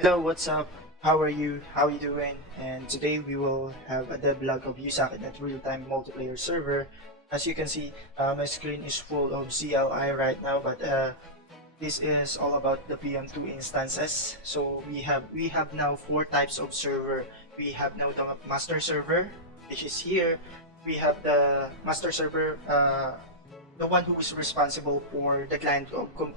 Hello, what's up? How are you? How are you doing? And today we will have a devlog of USocketNet real-time multiplayer server. As you can see, my screen is full of CLI right now, but this is all about the PM2 instances. So we have now four types of server. We have now the master server, which is here. We have the master server, the one who is responsible for the client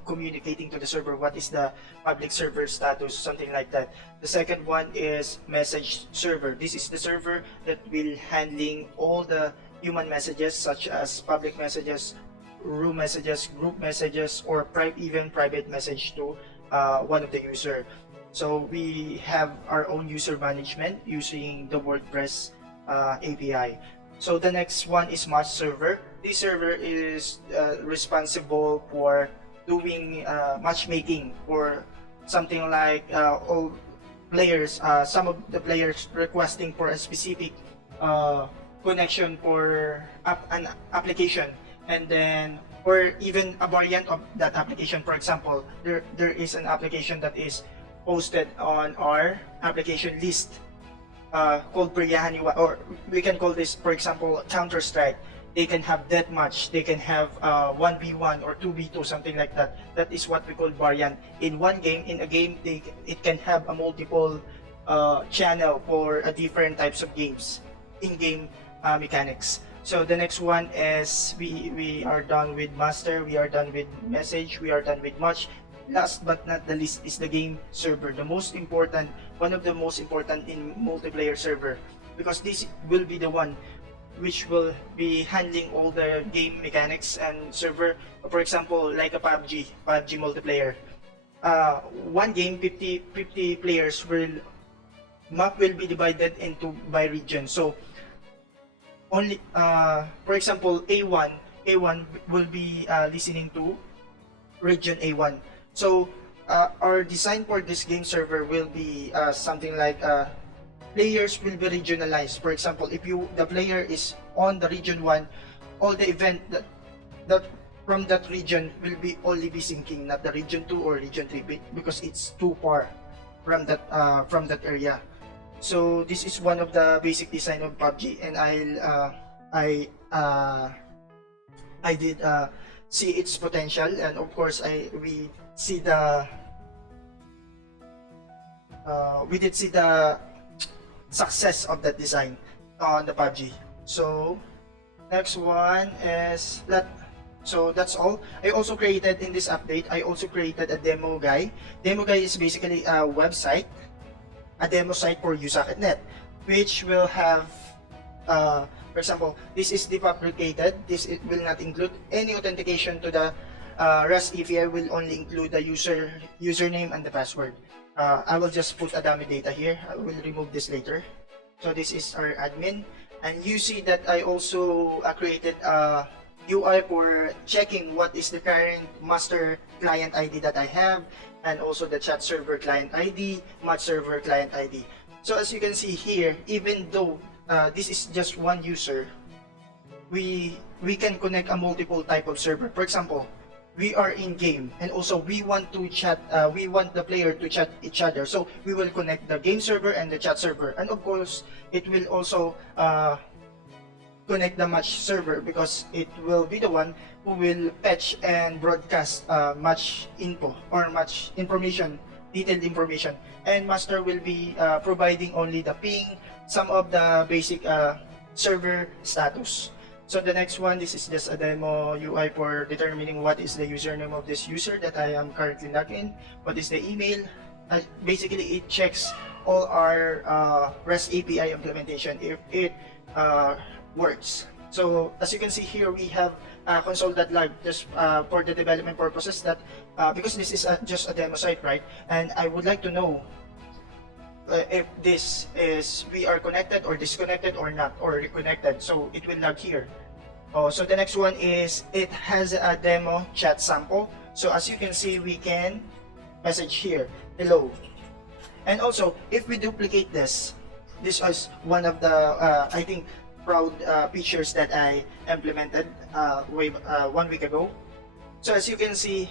communicating to the server what is the public server status, something like that. The second one is message server. This is the server that will handling all the human messages such as public messages, room messages, group messages, or even private message to one of the user. So we have our own user management using the WordPress API. So the next one is match server. This server is responsible for doing matchmaking for something like all players, some of the players requesting for a specific connection for an application, and then or even a variant of that application. For example, there is an application that is posted on our application list called Priyahaniwa, or we can call this, for example, Counter-Strike. They can have deathmatch, they can have 1v1 or 2v2, something like that. That is what we call variant. In one game, in a game, it can have a multiple channel for different types of games, in-game mechanics. So the next one is we are done with master, we are done with message, we are done with match. Last but not the least is the game server, the most important, one of the most important in multiplayer server, because this will be the one which will be handling all the game mechanics and server. For example, like a PUBG multiplayer. One game, 50 players map will be divided into by region. So only, for example, A1 will be listening to region A1. So our design for this game server will be something like players will be regionalized. For example, if the player is on the region 1, all the event that from that region will be only be syncing, not the region 2 or region 3, because it's too far from that area. So this is one of the basic design of PUBG, and I did see its potential, and of course we did see the success of that design on the PUBG. So next one is that. So that's all. I also created in this update, I also created a demo guy. Demo guy is basically a website, a demo site for USocketNet, which will have for example, this is defabricated. It will not include any authentication to the REST API, will only include the username and the password. I will just put a dummy data here. I will remove this later. So this is our admin, and you see that I also created a UI for checking what is the current master client ID that I have, and also the chat server client ID, match server client ID. So as you can see here, even though this is just one user, we can connect a multiple type of server. For example, we are in game, and also we want to chat, we want the player to chat each other, so we will connect the game server and the chat server, and of course it will also connect the match server, because it will be the one who will fetch and broadcast match info or match information, detailed information, and master will be providing only the ping, some of the basic server status. So the next one, this is just a demo UI for determining what is the username of this user that I am currently logged in, what is the email. Basically, it checks all our REST API implementation if it works. So as you can see here, we have console.log just for the development purposes, that because this is just a demo site, right? And I would like to know if this is we are connected or disconnected or not, or reconnected, so it will log here. So the next one is, it has a demo chat sample. So as you can see, we can message here, hello. And also, if we duplicate this is one of the I think proud features that I implemented 1 week ago. So as you can see,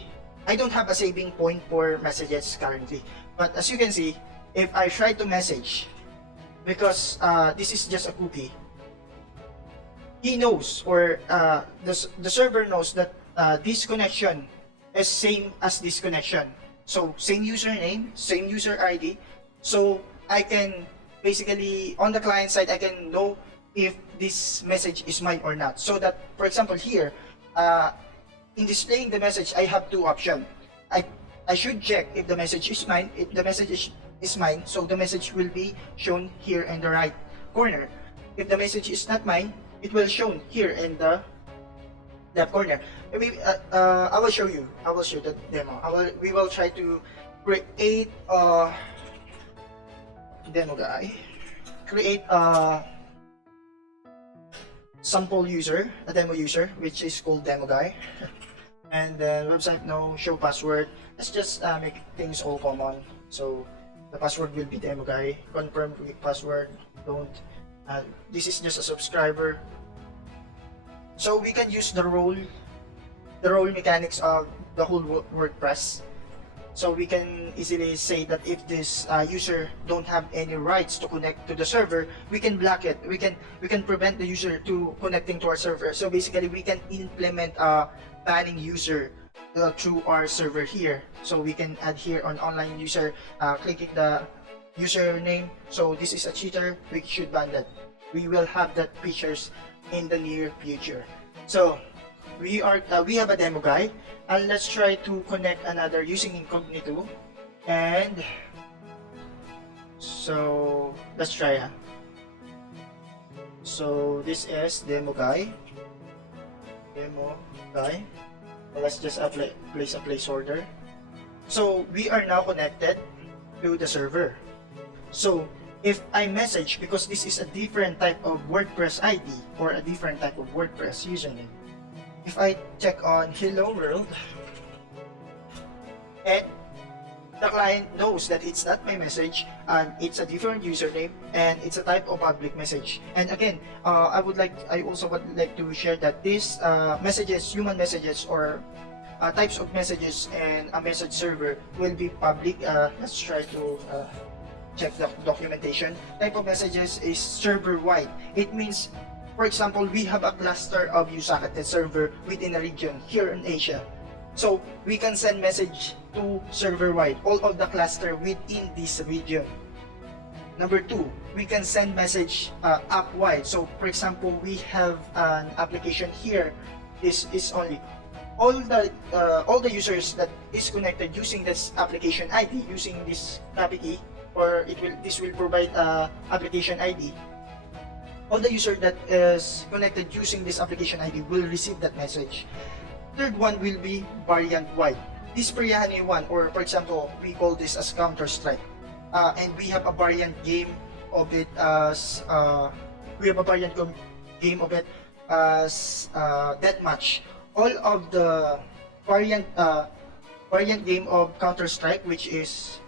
I don't have a saving point for messages currently, But as you can see, if I try to message, because this is just a cookie, he knows, or the server knows that this connection is same as this connection. So same username, same user ID. So I can basically, on the client side, I can know if this message is mine or not. So that, for example, here, in displaying the message, I have two options. I should check if the message is mine. If the message is mine, so the message will be shown here in the right corner. If the message is not mine, it will shown here in the left corner. Maybe I will show you. I will show the demo. We will try to create a demo guy. Create a sample user, a demo user, which is called demo guy. And then website no, show password. Let's just make things all common. So the password will be demo guy. Confirm password. Don't. This is just a subscriber. So we can use the role mechanics of the whole WordPress. So we can easily say that if this user don't have any rights to connect to the server, we can block it. We can prevent the user to connecting to our server. So basically, we can implement a banning user through our server here. So we can add here on online user, clicking the username. So this is a cheater. We should ban that. We will have that features in the near future. So we have a demo guy, and let's try to connect another using incognito. And so let's try. So this is demo guy. Let's just place a placeholder. So we are now connected to the server. So if I message, because this is a different type of WordPress ID or a different type of WordPress username, if I check on hello world, and the client knows that it's not my message and it's a different username and it's a type of public message. And again, I also would like to share that these messages, human messages, or types of messages and a message server will be public. Let's try to check the documentation. Type of messages is server-wide. It means, for example, we have a cluster of USocketNet server within a region here in Asia. So we can send message to server-wide, all of the cluster within this region. Number two, we can send message app-wide. So for example, we have an application here. This is only all the users that is connected using this application ID, using this copy key, or this will provide application ID. All the user that is connected using this application ID will receive that message. Third one will be variant wide. This variant one, or for example, we call this as Counter-Strike, and we have a variant game of it as deathmatch. All of the variant game of Counter-Strike, which is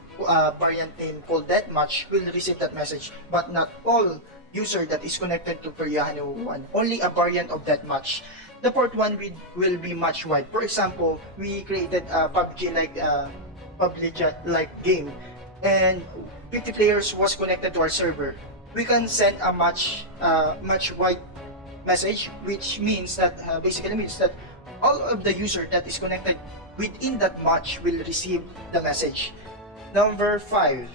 variant name called deathmatch, will receive that message, but not all user that is connected to Periano 1, only a variant of that match. The fourth one will be match wide. For example, we created a PUBG like game, and 50 players was connected to our server. We can send a match wide message, which means that basically means that all of the user that is connected within that match will receive the message. Number 5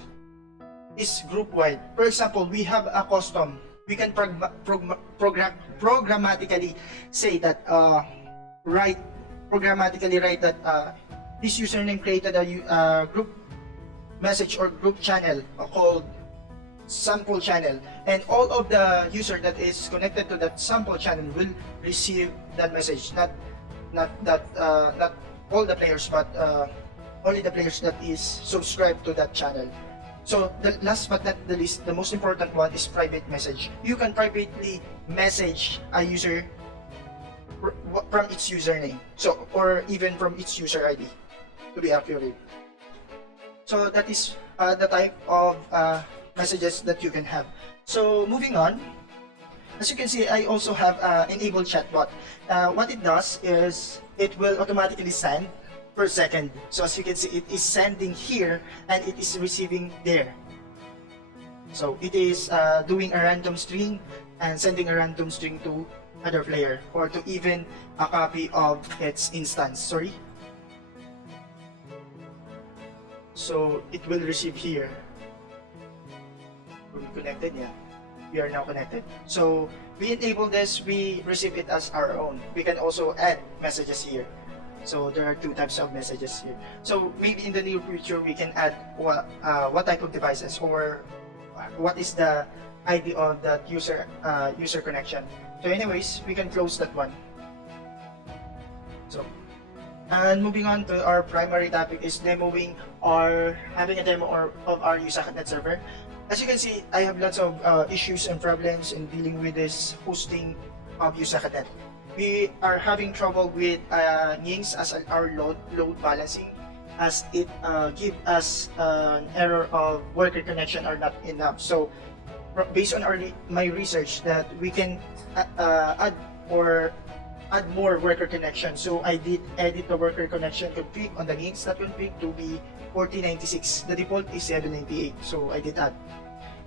is group wide. For example, we have a custom. We can programmatically say that programmatically write that this username created a group message or group channel called sample channel, and all of the user that is connected to that sample channel will receive that message. Not all the players, but only the players that is subscribed to that channel. So the last but not the least, the most important one is private message. You can privately message a user from its username, so or even from its user ID, to be accurate. So that is the type of messages that you can have. So moving on, as you can see, I also have enabled chatbot. What it does is it will automatically send. per second. So as you can see, it is sending here and it is receiving there. So it is doing a random string and sending a random string to other player, or to even a copy of its instance. Sorry. So it will receive here. Are we connected? Yeah, we are now connected. So we enable this, we receive it as our own. We can also add messages here. So there are two types of messages here. So maybe in the near future we can add what type of devices, or what is the ID of that user connection. So anyways, we can close that one. So, and moving on to our primary topic is demoing or having a demo of our USocketNet server. As you can see, I have lots of issues and problems in dealing with this hosting of USocketNet. We are having trouble with NGINX as our load balancing, as it gives us an error of worker connection are not enough. So based on my research, that we can add more worker connection. So I did edit the worker connection config on the NGINX.config to be 4096. The default is 798, so I did that.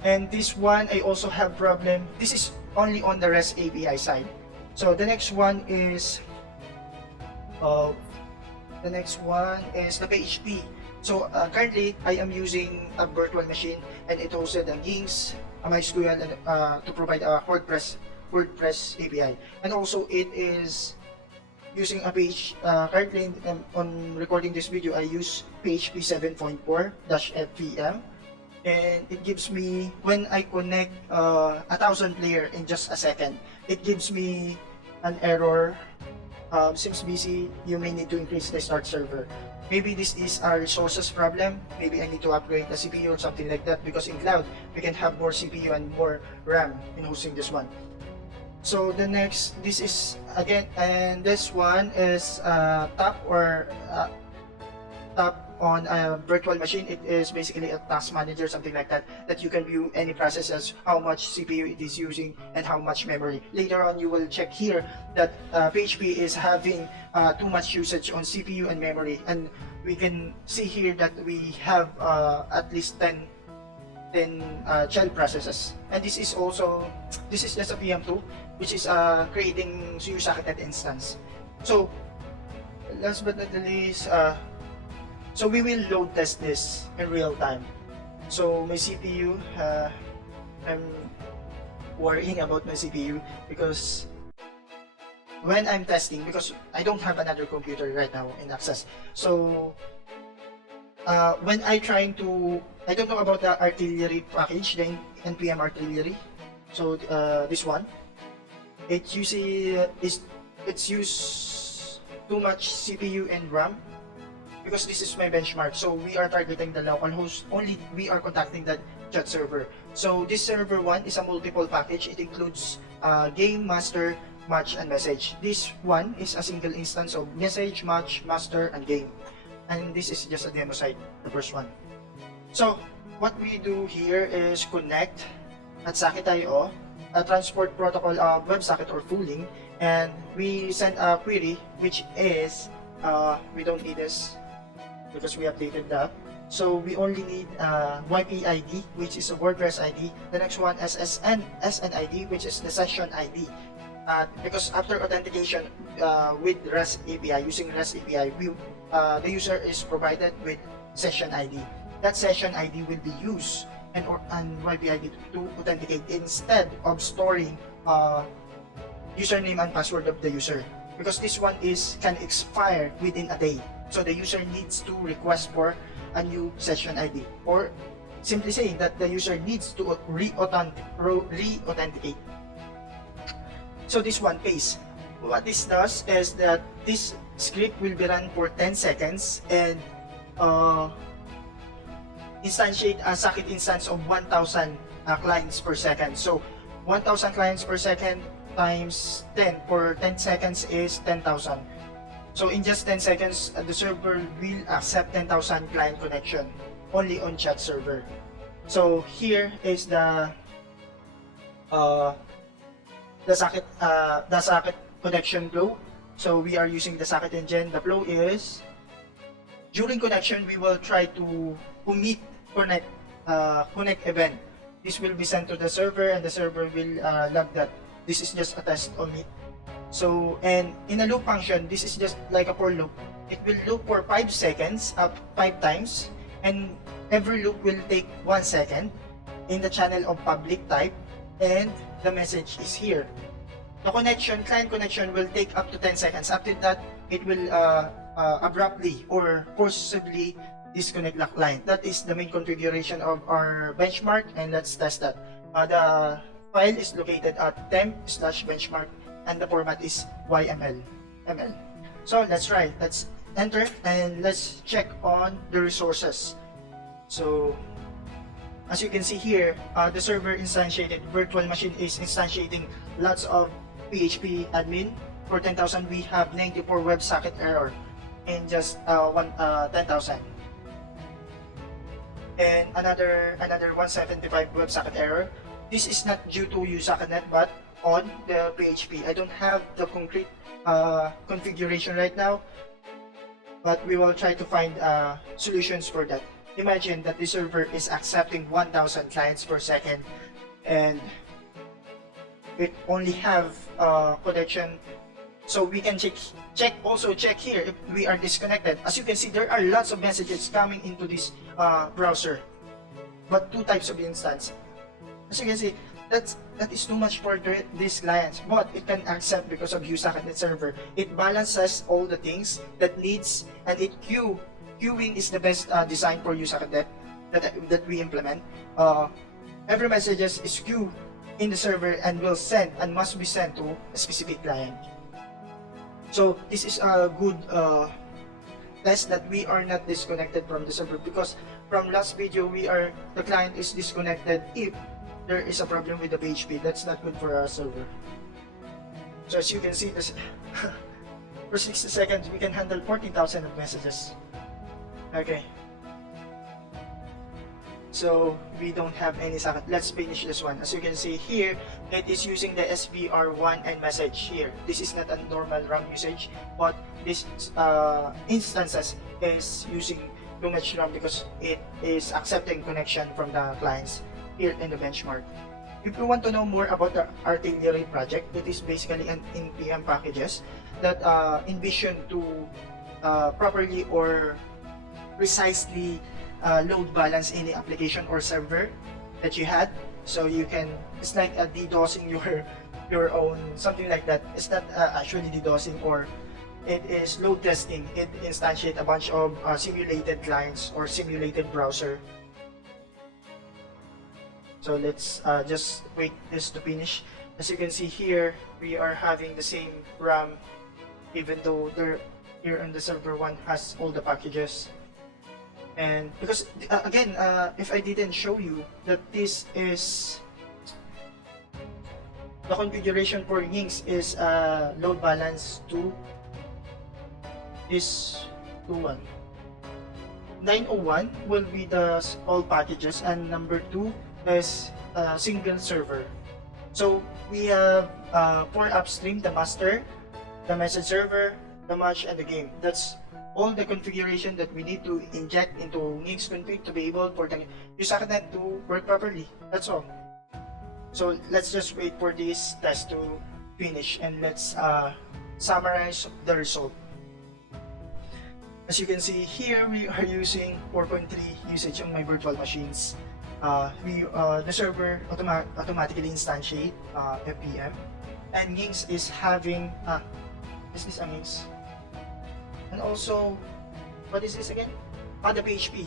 And this one, I also have problem. This is only on the REST API side. So the next one is the PHP. So currently, I am using a virtual machine, and it hosted the NGINX, MySQL, and to provide a WordPress API. And also, it is using a page. Currently, on recording this video, I use PHP 7.4-FVM, and it gives me, when I connect 1,000 player in just a second, it gives me an error. Seems busy, you may need to increase the start server. Maybe this is a resources problem. Maybe I need to upgrade the CPU or something like that, because in cloud we can have more CPU and more RAM in hosting this one. So the next, this is again, and this one is top on a virtual machine. It is basically a task manager, something like that, that you can view any processes, how much CPU it is using and how much memory. Later on, you will check here that PHP is having too much usage on CPU and memory, and we can see here that we have at least 10 child processes. And this is just a PM2, which is creating USocketNet instance. So last but not the least, so we will load test this in real time. So my CPU, I'm worrying about my CPU, because when I'm testing, because I don't have another computer right now in access. So when I trying to, I don't know about the artillery package, the NPM artillery. So this one, it's use too much CPU and RAM, because this is my benchmark. So we are targeting the local host, only we are contacting the chat server. So this server one is a multiple package. It includes game, master, match, and message. This one is a single instance of message, match, master, and game. And this is just a demo site, the first one. So what we do here is connect at Socket.io, a transport protocol of WebSocket or pooling, and we send a query, which is we don't need this because we updated that. So we only need YP ID, which is a WordPress ID. The next one is SN ID, which is the session ID. Because after authentication with REST API, using REST API, the user is provided with session ID. That session ID will be used and YP ID to authenticate, instead of storing username and password of the user, because this one can expire within a day. So the user needs to request for a new session ID, or simply saying that the user needs to re-authenticate. So this one pays. What this does is that this script will be run for 10 seconds and instantiate a socket instance of 1,000 clients per second. So 1,000 clients per second times 10 for 10 seconds is 10,000. So in just 10 seconds, the server will accept 10,000 client connection only on chat server. So here is the socket connection flow. So we are using the socket engine. The flow is during connection, we will try to omit connect event. This will be sent to the server, and the server will log that. This is just a test omit. So, and in a loop function, this is just like a for loop. It will loop for 5 seconds, up 5 times, and every loop will take 1 second in the channel of public type, and the message is here. The connection, client connection, will take up to 10 seconds. After that, it will abruptly or forcibly disconnect the client. That is the main configuration of our benchmark, and let's test that. The file is located at temp/benchmark, and the format is YML. So let's try. Let's enter and let's check on the resources. So as you can see here, the server instantiated virtual machine is instantiating lots of PHP admin. For 10,000, we have 94 WebSocket error in just 10,000. And another 175 WebSocket error. This is not due to USocketNet, but on the PHP. I don't have the concrete configuration right now, but we will try to find solutions for that. Imagine that the server is accepting 1,000 clients per second, and it only have connection. So we can check here if we are disconnected. As you can see, there are lots of messages coming into this browser, but 2 types of instance. As you can see, that is too much for these clients, but it can accept because of USocketNet server. It balances all the things that needs, and queuing is the best design for USocketNet that we implement. Every messages is queued in the server and will send and must be sent to a specific client. So this is a good test that we are not disconnected from the server, because from last video the client is disconnected if there is a problem with the PHP. That's not good for our server. So as you can see, this for 60 seconds we can handle 14,000 of messages. Okay. So we don't have any socket. Let's finish this one. As you can see here, it is using the SVR1 and message here. This is not a normal RAM usage, but this instances is using too much RAM because it is accepting connection from the clients here in the benchmark. If you want to know more about the artillery project, it is basically an npm packages that envision to properly or precisely load balance any application or server that you had. So you can, it's like DDoSing your own, something like that. It's not actually DDoSing, or it is load testing. It instantiate a bunch of simulated clients or simulated browser. So let's just wait this to finish. As you can see here, we are having the same RAM, even though here on the server one has all the packages. And because again, if I didn't show you that this is the configuration for NGINX is load balance to this 2.1. 901 will be the all packages, and number 2 is single server. So we have 4 upstream: the master, the message server, the match, and the game. That's all the configuration that we need to inject into NGINX config to be able for the USocketNet to work properly. That's all. So let's just wait for this test to finish, and let's summarize the result. As you can see here, we are using 4.3 usage on my virtual machines. The server automatically instantiate FPM, and NGINX is having is this a NGINX? And also, what is this again? The PHP.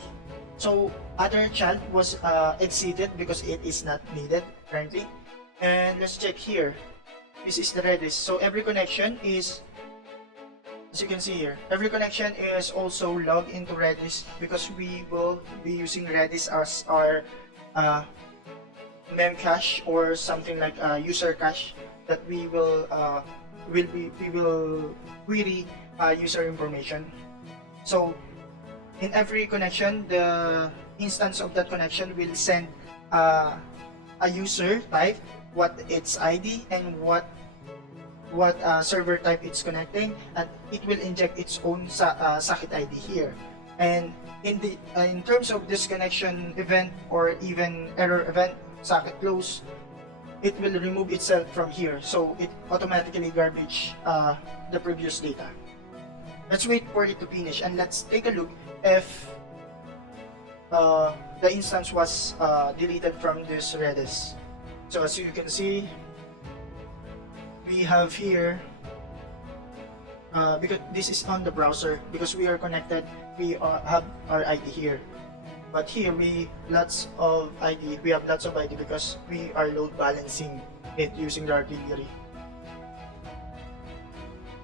So other child was exceeded because it is not needed currently. And let's check here. This is the Redis. So every connection is, as you can see here, every connection is also logged into Redis, because we will be using Redis as our memcache or something like user cache that we will query user information. So in every connection, the instance of that connection will send a user type, what its ID, and what server type it's connecting, and it will inject its own socket ID here. And in terms of disconnection event or even error event, socket close, it will remove itself from here, so it automatically garbage the previous data. Let's wait for it to finish and let's take a look if the instance was deleted from this Redis. So as you can see, we have here, because this is on the browser, because we are connected, we have our ID here. But here we have lots of ID because we are load balancing it using the artillery.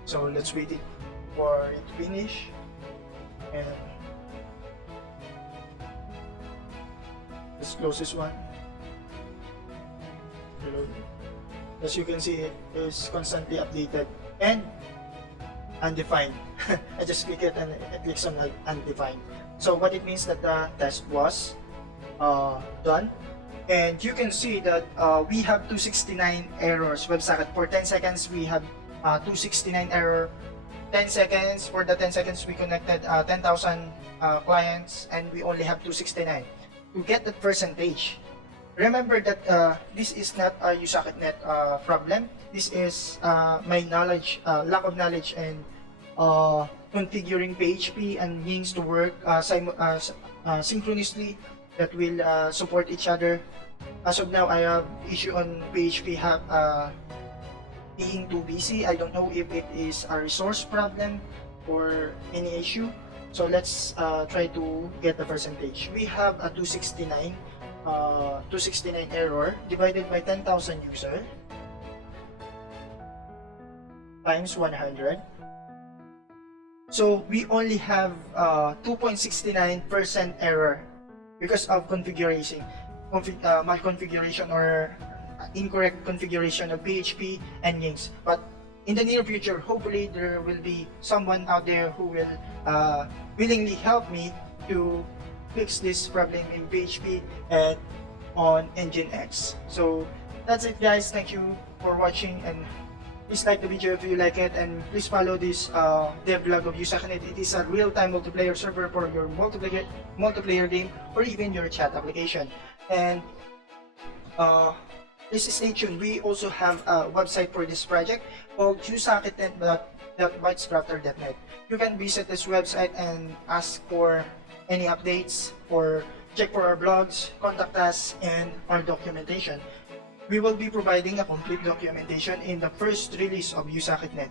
So let's wait for it to finish, and let's close this one. Reload. As you can see, it is constantly updated and undefined. I just click it and it clicks on undefined. So what it means that the test was done, and you can see that we have 269 errors. WebSocket for 10 seconds we have 269 error. 10 seconds, for the 10 seconds we connected 10,000 clients and we only have 269. To get that percentage, remember that this is not a USocketNet problem. This is my knowledge, lack of knowledge, and configuring PHP and NGINX to work synchronously that will support each other. As of now, I have issue on PHP being too busy. I don't know if it is a resource problem or any issue. So let's try to get the percentage. We have a 269 error divided by 10,000 user times 100. So we only have 2.69% error because of malconfiguration or incorrect configuration of PHP and NGINX. But in the near future, hopefully there will be someone out there who will willingly help me to fix this problem in PHP and on NGINX. So that's it, guys. Thank you for watching, and please like the video if you like it, and please follow this devlog of USocketNet. It is a real-time multiplayer server for your multiplayer game or even your chat application. And please stay tuned. We also have a website for this project called USocketNet.bytescrafter.net. You can visit this website and ask for any updates or check for our blogs, contact us, and our documentation. We will be providing a complete documentation in the first release of USocketNet.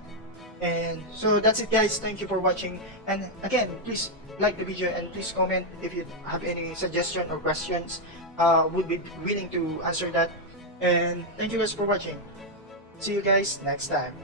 And so that's it, guys. Thank you for watching. And again, please like the video and please comment if you have any suggestion or questions. Would be willing to answer that. And thank you guys for watching. See you guys next time.